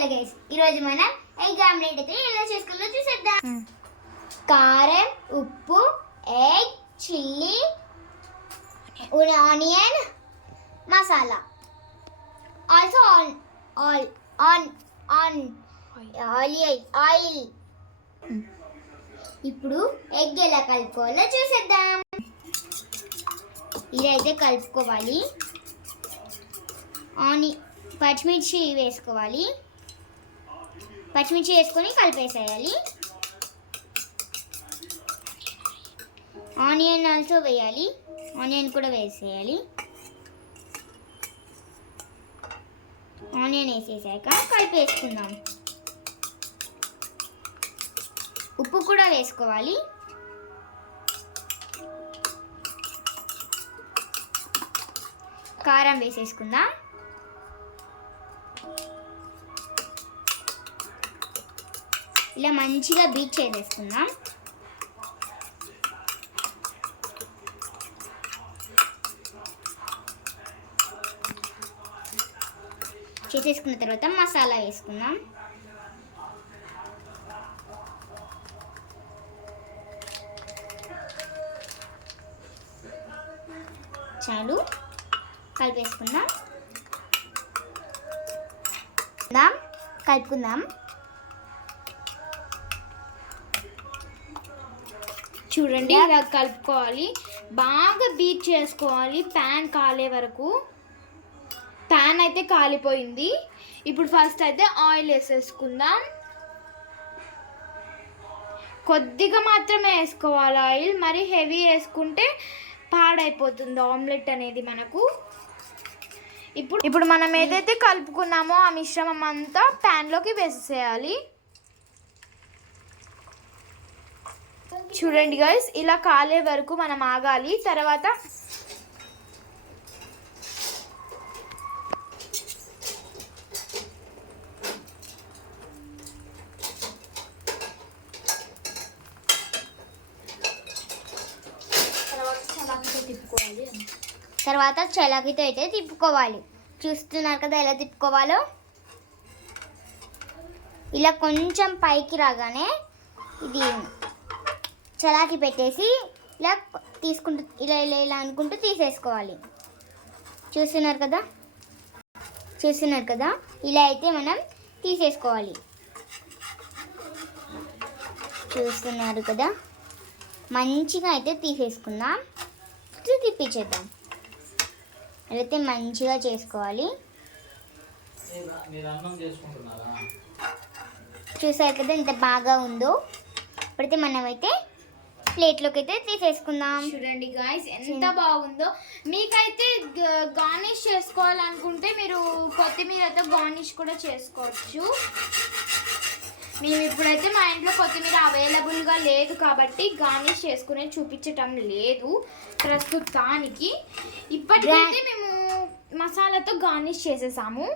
Hello guys, ఈరోజు మనం egg omelette అయితే ఎలా చేసుకోవాలో చూసేద్దాం. కారం, ఉప్పు, egg, chilli, onion, masala, also oil. ఇప్పుడు ఎగ్ ఎలా కలుపుకోవాలో చూసేద్దాం. ఇదైతే కలుపుకోవాలి. పచ్చిమిర్చి వేసుకోవాలి. పచ్చిమిర్చి వేసుకొని కలిపేసేయాలి. ఆనియన్ ఆల్సో వేయాలి. ఆనియన్ కూడా వేసేయాలి. ఆనియన్ వేసేసాక కలిపేసుకుందాం. ఉప్పు కూడా వేసుకోవాలి. కారం వేసేసుకుందాం. ఇలా మంచిగా బీట్ చేసేసుకుందాం. చేసేసుకున్న తర్వాత మసాలా వేసుకుందాం. చాలు, కలిపేసుకుందాం. కలుపుకుందాం. చూడండి, ఇలా కలుపుకోవాలి. బాగా బీట్ చేసుకోవాలి ప్యాన్ కాలే వరకు. ప్యాన్ అయితే కాలిపోయింది. ఇప్పుడు ఫస్ట్ అయితే ఆయిల్ వేసేసుకుందాం. కొద్దిగా మాత్రమే వేసుకోవాలి ఆయిల్. మరి హెవీ వేసుకుంటే పాడైపోతుంది ఆమ్లెట్ అనేది మనకు. ఇప్పుడు మనం ఏదైతే కలుపుకున్నామో ఆ మిశ్రమం అంతా ప్యాన్లోకి వేసేసేయాలి. చూడండి గైస్, ఇలా కాలే వరకు మనం ఆగాలి. తర్వాత చలాకీతో అయితే తిప్పుకోవాలి. చూస్తున్నారు కదా ఎలా తిప్పుకోవాలో. ఇలా కొంచెం పైకి రాగానే ఇది చలాకి పెట్టేసి ఇలా తీసుకుంటూ ఇలా అనుకుంటూ తీసేసుకోవాలి. చూస్తున్నారు కదా ఇలా అయితే మనం తీసేసుకోవాలి. చూస్తున్నారు కదా, మంచిగా అయితే తీసేసుకుందాం. తిప్పించేద్దాం. అలా అయితే మంచిగా చేసుకోవాలి. చూసారు కదా ఎంత బాగా ఉందో. ఇప్పుడైతే మనమైతే ప్లేట్లోకి అయితే తీసేసుకుందాం. చూడండి గాయ్స్, ఎంత బాగుందో. మీకైతే గార్నిష్ చేసుకోవాలనుకుంటే మీరు కొత్తిమీరతో గార్నిష్ కూడా చేసుకోవచ్చు. మేము ఇప్పుడైతే మా ఇంట్లో కొత్తిమీర అవైలబుల్గా లేదు కాబట్టి గార్నిష్ చేసుకునే చూపించటం లేదు ప్రస్తుతానికి. ఇప్పటికైతే మేము మసాలాతో గార్నిష్ చేసేసాము.